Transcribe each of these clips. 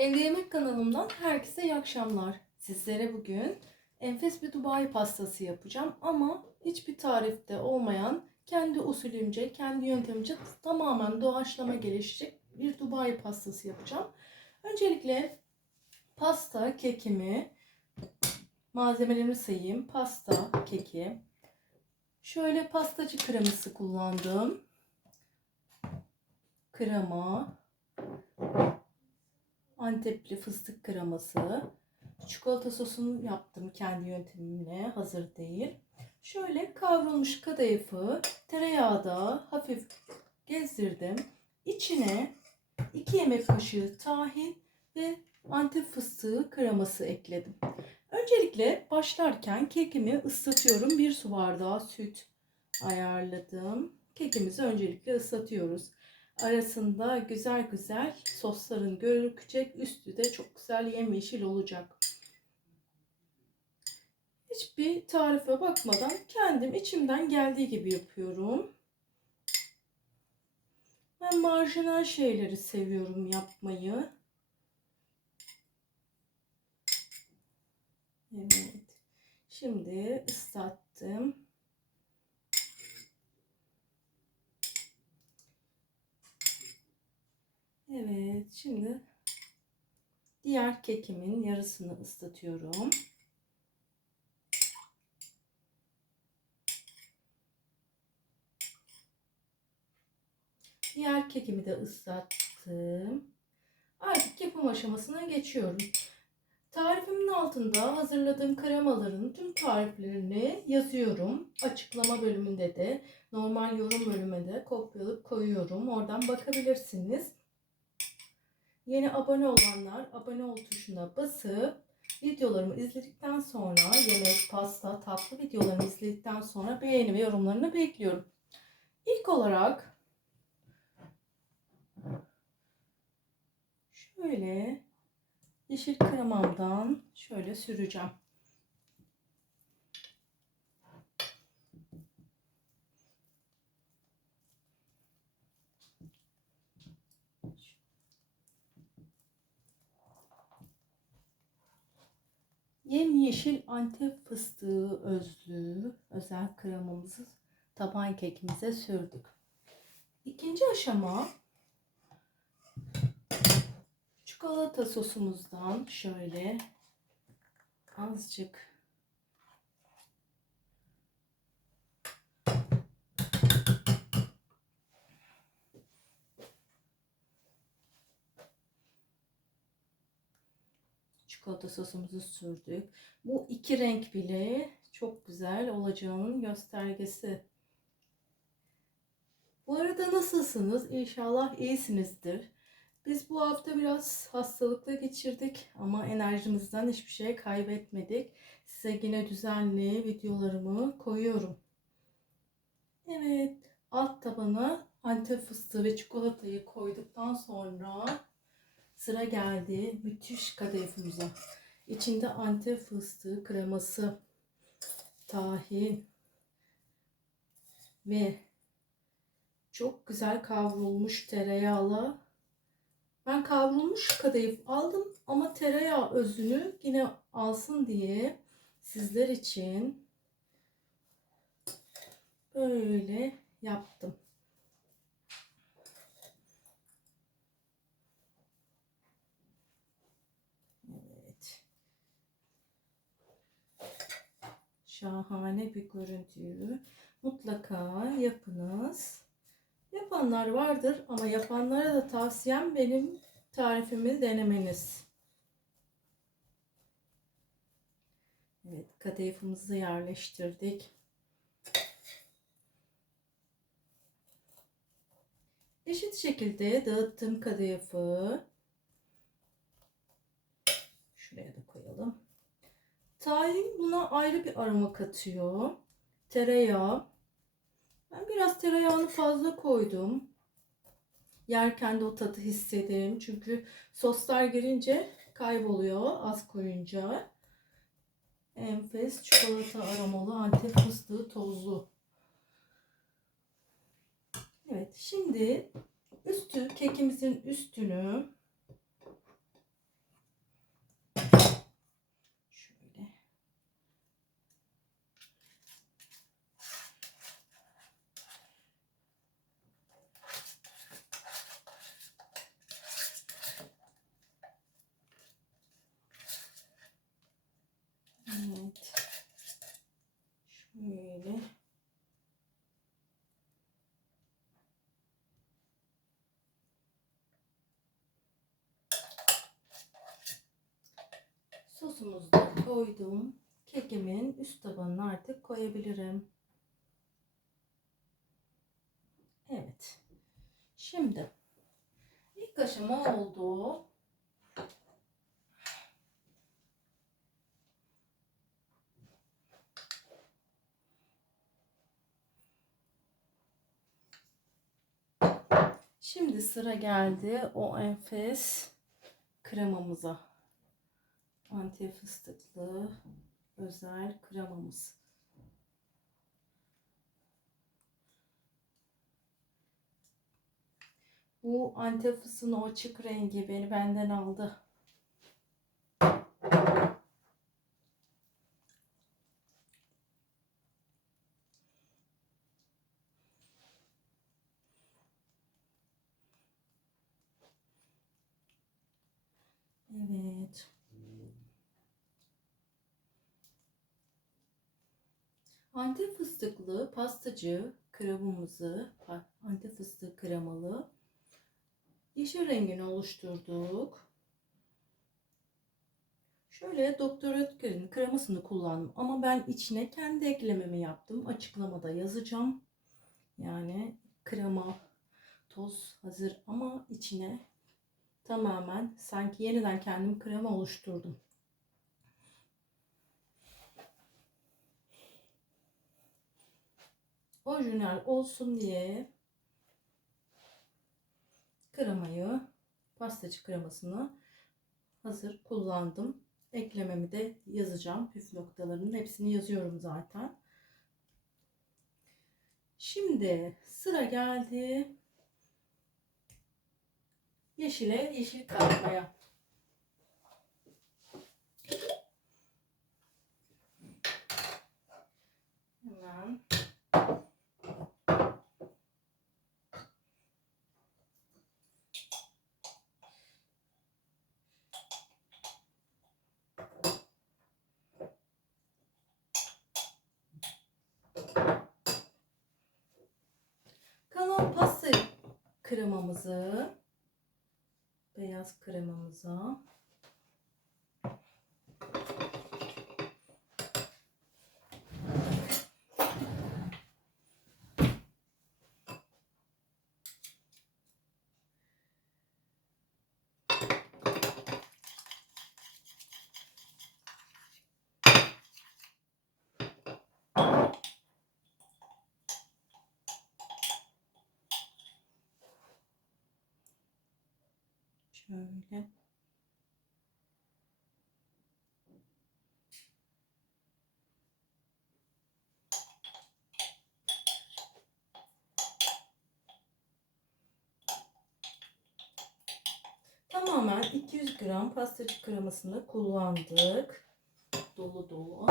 Evde Yemek kanalımdan herkese iyi akşamlar. Sizlere bugün enfes bir Dubai pastası yapacağım ama hiçbir tarifte olmayan kendi usulümce, kendi yöntemimce tamamen doğaçlama gelişecek bir Dubai pastası yapacağım. Öncelikle pasta kekimi, malzemelerimi sayayım. Pasta keki, şöyle pastacı kreması kullandım. Krema, Antepli fıstık kreması. Çikolata sosunu yaptım kendi yöntemimle. Hazır değil. Şöyle kavrulmuş kadayıfı tereyağda hafif gezdirdim. İçine 2 yemek kaşığı tahin ve antep fıstığı kreması ekledim. Öncelikle başlarken kekimi ıslatıyorum. Bir su bardağı süt ayarladım. Kekimizi öncelikle ıslatıyoruz arasında güzel güzel sosların görükecek. Üstü de çok güzel yemyeşil olacak. Hiçbir tarife bakmadan kendim içimden geldiği gibi yapıyorum. Ben marjinal şeyleri seviyorum yapmayı. Evet. Şimdi ıslattım. Evet, şimdi diğer kekimin yarısını ıslatıyorum. Diğer kekimi de ıslattım. Artık yapım aşamasına geçiyorum. Tarifimin altında hazırladığım kremaların tüm tariflerini yazıyorum. Açıklama bölümünde de normal yorum bölümünde de kopyalayıp koyuyorum. Oradan bakabilirsiniz. Yeni abone olanlar abone ol tuşuna basıp videolarımı izledikten sonra yemek, pasta, tatlı videolarımı izledikten sonra beğeni ve yorumlarını bekliyorum. İlk olarak şöyle yeşil kremamdan şöyle süreceğim. Yemyeşil antep fıstığı özlü özel kremamızı taban kekimize sürdük. İkinci aşama çikolata sosumuzdan şöyle azıcık çikolata sosumuzu sürdük. Bu iki renk bile çok güzel olacağının göstergesi. Bu arada nasılsınız? İnşallah iyisinizdir. Biz bu hafta biraz hastalıkla geçirdik ama enerjimizden hiçbir şey kaybetmedik. Size yine düzenli videolarımı koyuyorum. Evet, alt tabana antep fıstığı ve çikolatayı koyduktan sonra Sıra geldi müthiş kadayıfımıza. İçinde antep fıstığı kreması, tahin ve çok güzel kavrulmuş tereyağla ben kavrulmuş kadayıf aldım ama tereyağı özünü yine alsın diye sizler için böyle yaptım. Şahane bir görüntüyü mutlaka yapınız. Yapanlar vardır ama yapanlara da tavsiyem benim tarifimi denemeniz. Evet, kadayıfımızı yerleştirdik. Eşit şekilde dağıttım kadayıfı. Şuraya da koyalım. Tahin buna ayrı bir aroma katıyor. Tereyağı. Ben biraz tereyağını fazla koydum. Yerken de o tadı hissedeyim. Çünkü soslar girince kayboluyor az koyunca. Enfes çikolata aromalı antep fıstığı tozlu. Evet şimdi üstü kekimizin üstünü Böyle. Sosumuzu da koydum. Kekimin üst tabanını artık koyabilirim. Evet. Şimdi ilk aşama oldu. Şimdi sıra geldi o enfes kremamıza. Antep fıstıklı özel kremamız. Bu Antep fıstığının o açık rengi beni benden aldı. Evet. Antep fıstıklı pastacı kremamızı, Antep fıstığı kremalı yeşil rengini oluşturduk. Şöyle Doktor Ötker'in kremasını kullandım ama ben içine kendi eklememi yaptım. Açıklamada yazacağım. Yani krema, toz hazır ama içine tamamen sanki yeniden kendim krema oluşturdum. Orijinal olsun diye kremayı, pastacı kremasını hazır kullandım. Eklememi de yazacağım. Püf noktalarının hepsini yazıyorum zaten. Şimdi sıra geldi yeşile yeşil katmaya. Kremamızı beyaz kremamıza şöyle Tamamen 200 gram pastacı kremasını kullandık. Dolu dolu.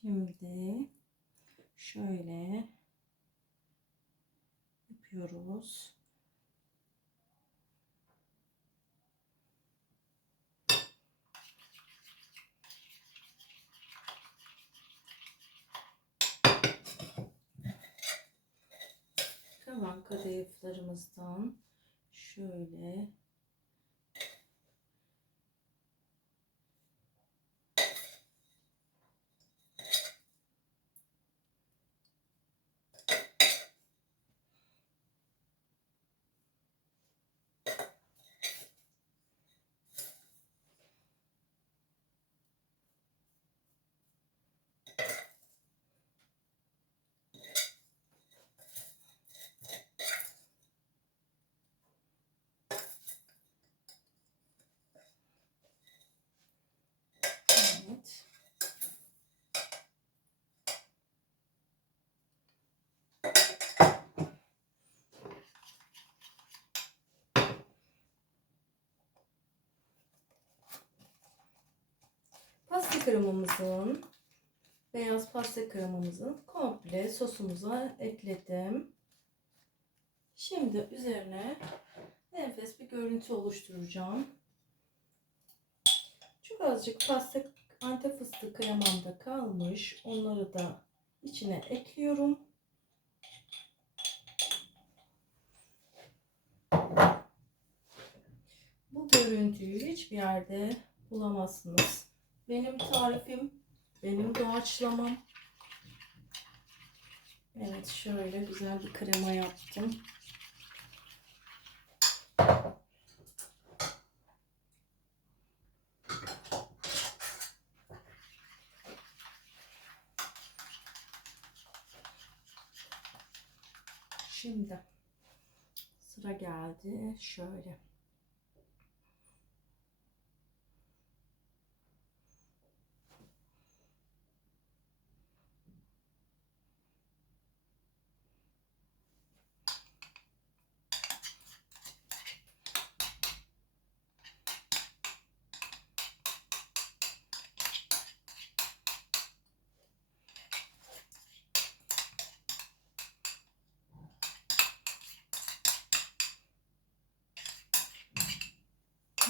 Şimdi şöyle yapıyoruz. Kalan kadayıflarımızdan şöyle evet. Pasta kremamızın beyaz pasta kremamızın komple sosumuza ekledim. Şimdi üzerine enfes bir görüntü oluşturacağım. Çok azıcık pasta antep fıstığı kremamda kalmış. Onları da içine ekliyorum. Bu görüntüyü hiçbir yerde bulamazsınız. Benim tarifim, benim doğaçlamam. Evet şöyle güzel bir krema yaptım. Şimdi sıra geldi şöyle.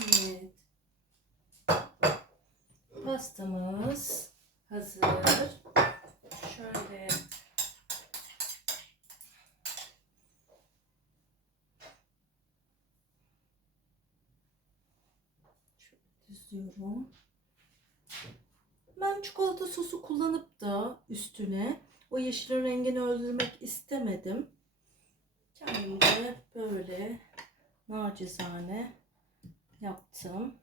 Evet. Pastamız hazır. Şöyle Şöyle düzlüyorum. Ben çikolata sosu kullanıp da üstüne o yeşilin rengini öldürmek istemedim. Kendim de böyle nacizane yaptım.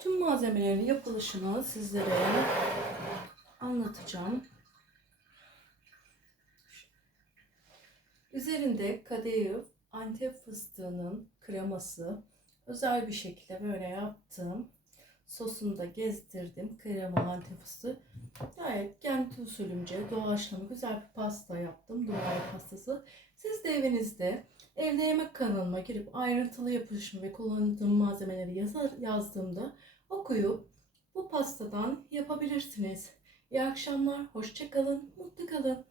Tüm malzemelerin yapılışını sizlere anlatacağım. Üzerinde kadayıf, antep fıstığının kreması özel bir şekilde böyle yaptım. Sosunu da gezdirdim. Kremalı antep fıstığı. Gayet kendi usulümce doğaçlama güzel bir pasta yaptım. Dubai pastası. Siz de evinizde evde yemek kanalıma girip ayrıntılı yapılışımı ve kullandığım malzemeleri yazar, yazdığımda okuyup bu pastadan yapabilirsiniz. İyi akşamlar, hoşça kalın, mutlu kalın.